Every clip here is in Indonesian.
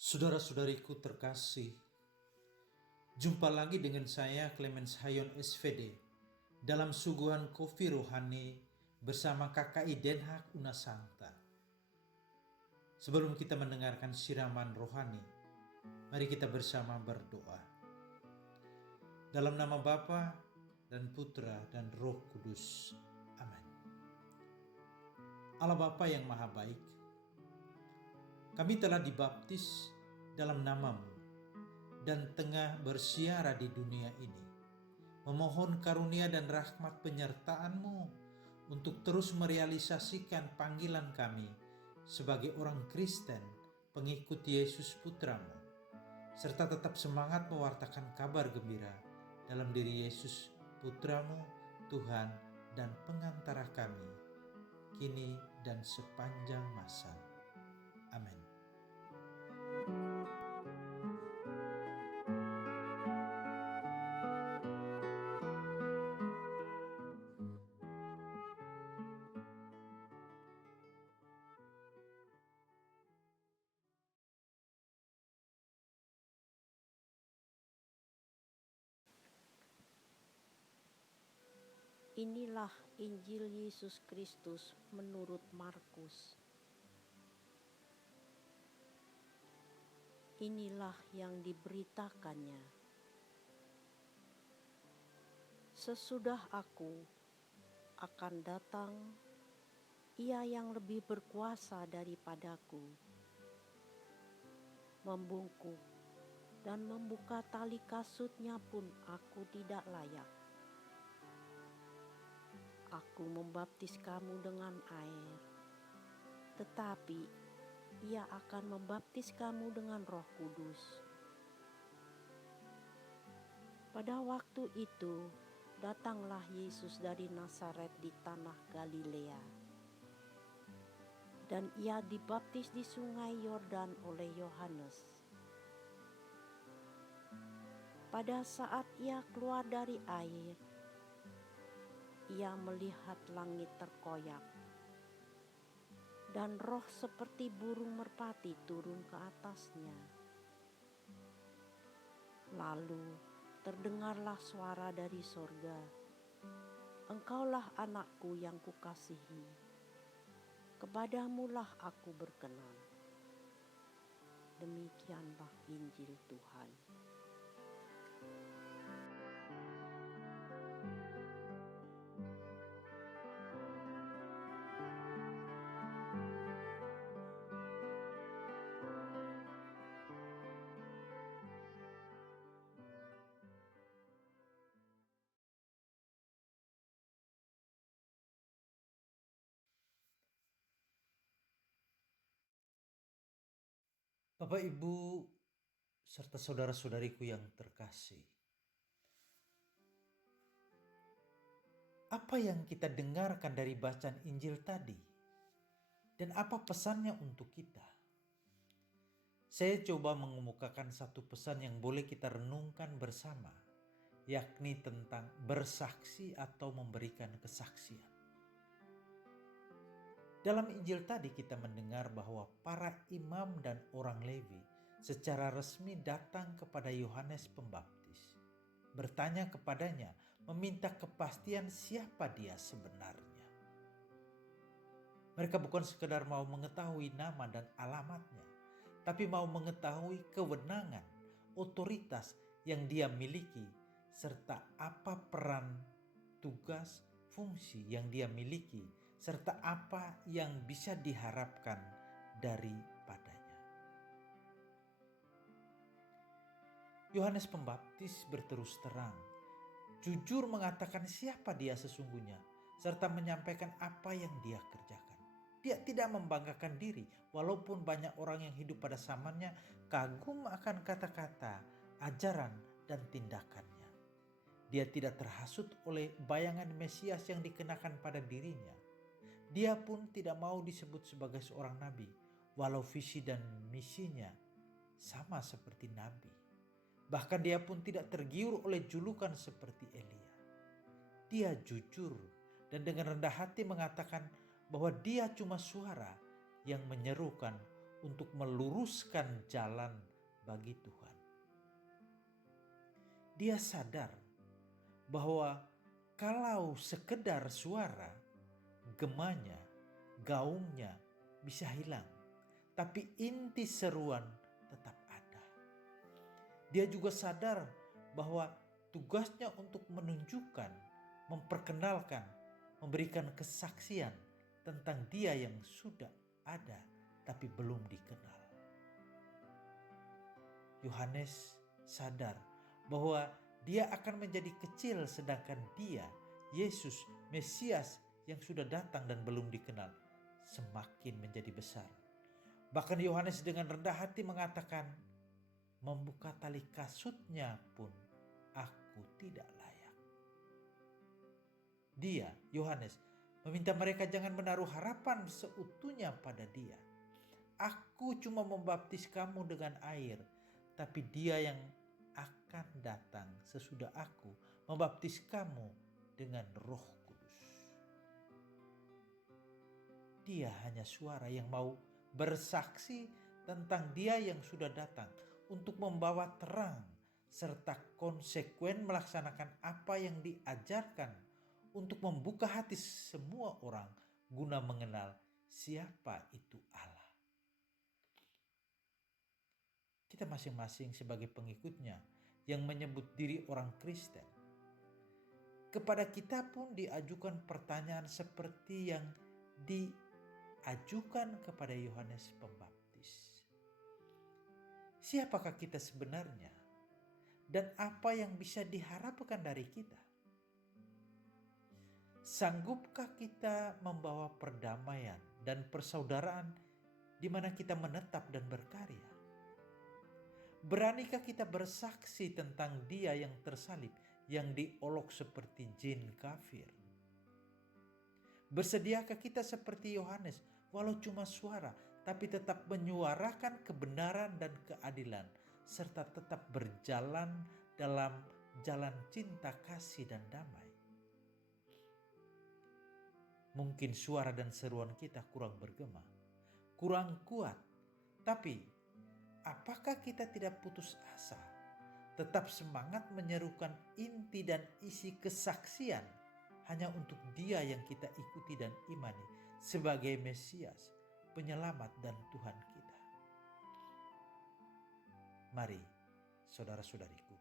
Saudara-saudariku terkasih, jumpa lagi dengan saya Clemens Hayon SVD dalam suguhan kopi rohani bersama KKI Den Haag Unasanta. Sebelum kita mendengarkan siraman rohani, mari kita bersama berdoa. Dalam nama Bapa dan Putra dan Roh Kudus. Amin. Allah Bapa yang Maha Baik, kami telah dibaptis dalam nama-Mu dan tengah bersiara di dunia ini, memohon karunia dan rahmat penyertaan-Mu untuk terus merealisasikan panggilan kami sebagai orang Kristen, pengikut Yesus Putra-Mu, serta tetap semangat mewartakan kabar gembira dalam diri Yesus Putra-Mu, Tuhan dan pengantara kami, kini dan sepanjang masa. Amin. Inilah Injil Yesus Kristus menurut Markus. Inilah yang diberitakannya. Sesudah aku akan datang, Ia yang lebih berkuasa daripadaku, membungkuk dan membuka tali kasutnya pun aku tidak layak. Aku membaptis kamu dengan air, tetapi Ia akan membaptis kamu dengan Roh Kudus. Pada waktu itu, datanglah Yesus dari Nazaret di tanah Galilea, dan Ia dibaptis di sungai Yordan oleh Yohanes. Pada saat Ia keluar dari air, Ia melihat langit terkoyak, dan roh seperti burung merpati turun ke atasnya. Lalu terdengarlah suara dari sorga, "Engkaulah anakku yang kukasihi, kepadamulah aku berkenan." Demikianlah Injil Tuhan. Bapak, Ibu, serta saudara-saudariku yang terkasih, apa yang kita dengarkan dari bacaan Injil tadi? Dan apa pesannya untuk kita? Saya coba mengemukakan satu pesan yang boleh kita renungkan bersama, yakni tentang bersaksi atau memberikan kesaksian. Dalam Injil tadi kita mendengar bahwa para imam dan orang Lewi secara resmi datang kepada Yohanes Pembaptis, bertanya kepadanya, meminta kepastian siapa dia sebenarnya. Mereka bukan sekedar mau mengetahui nama dan alamatnya, tapi mau mengetahui kewenangan, otoritas yang dia miliki, serta apa peran, tugas, fungsi yang dia miliki, serta apa yang bisa diharapkan daripadanya. Yohanes Pembaptis berterus terang, jujur mengatakan siapa dia sesungguhnya, serta menyampaikan apa yang dia kerjakan. Dia tidak membanggakan diri, walaupun banyak orang yang hidup pada zamannya kagum akan kata-kata, ajaran, dan tindakannya. Dia tidak terhasut oleh bayangan Mesias yang dikenakan pada dirinya. Dia pun tidak mau disebut sebagai seorang nabi, walau visi dan misinya sama seperti nabi. Bahkan dia pun tidak tergiur oleh julukan seperti Elia. Dia jujur dan dengan rendah hati mengatakan bahwa dia cuma suara yang menyerukan untuk meluruskan jalan bagi Tuhan. Dia sadar bahwa kalau sekedar suara, gemanya, gaungnya bisa hilang, tapi inti seruan tetap ada. Dia juga sadar bahwa tugasnya untuk menunjukkan, memperkenalkan, memberikan kesaksian tentang Dia yang sudah ada tapi belum dikenal. Yohanes sadar bahwa dia akan menjadi kecil sedangkan dia, Yesus, Mesias yang sudah datang dan belum dikenal, semakin menjadi besar. Bahkan Yohanes dengan rendah hati mengatakan, membuka tali kasutnya pun aku tidak layak. Dia, Yohanes, meminta mereka jangan menaruh harapan seutuhnya pada dia. Aku cuma membaptis kamu dengan air, tapi Dia yang akan datang sesudah aku membaptis kamu dengan Roh Kudus. Dia hanya suara yang mau bersaksi tentang Dia yang sudah datang untuk membawa terang serta konsekuen melaksanakan apa yang diajarkan untuk membuka hati semua orang guna mengenal siapa itu Allah. Kita masing-masing sebagai pengikutnya yang menyebut diri orang Kristen, kepada kita pun diajukan pertanyaan seperti yang diajukan kepada Yohanes Pembaptis. Siapakah kita sebenarnya? Dan apa yang bisa diharapkan dari kita? Sanggupkah kita membawa perdamaian dan persaudaraan di mana kita menetap dan berkarya? Beranikah kita bersaksi tentang Dia yang tersalib, yang diolok seperti jin kafir? Bersediakah kita seperti Yohanes, walau cuma suara, tapi tetap menyuarakan kebenaran dan keadilan, serta tetap berjalan dalam jalan cinta, kasih, dan damai? Mungkin suara dan seruan kita kurang bergema, kurang kuat, tapi apakah kita tidak putus asa, tetap semangat menyerukan inti dan isi kesaksian hanya untuk Dia yang kita ikuti dan imani sebagai Mesias, Penyelamat dan Tuhan kita? Mari, saudara-saudariku,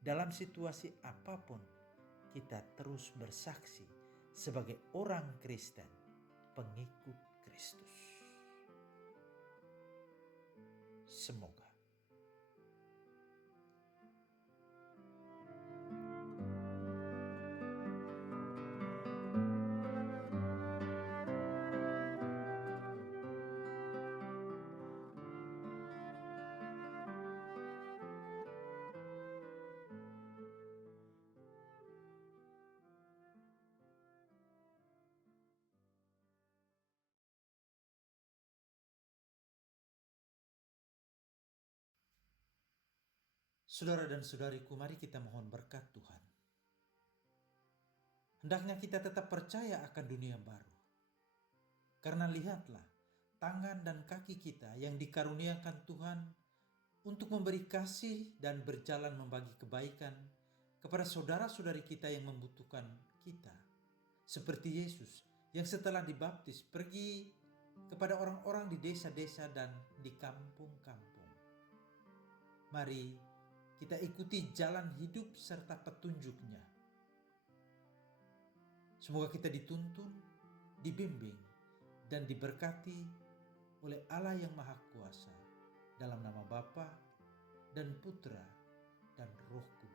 dalam situasi apapun kita terus bersaksi sebagai orang Kristen, pengikut Kristus. Semoga. Saudara dan saudariku, mari kita mohon berkat Tuhan. Hendaknya kita tetap percaya akan dunia baru. Karena lihatlah, tangan dan kaki kita yang dikaruniakan Tuhan untuk memberi kasih dan berjalan membagi kebaikan kepada saudara-saudari kita yang membutuhkan kita. Seperti Yesus yang setelah dibaptis pergi kepada orang-orang di desa-desa dan di kampung-kampung. Mari kita ikuti jalan hidup serta petunjuk-Nya. Semoga kita dituntun, dibimbing, dan diberkati oleh Allah yang Maha Kuasa dalam nama Bapa dan Putra dan Roh Kudus.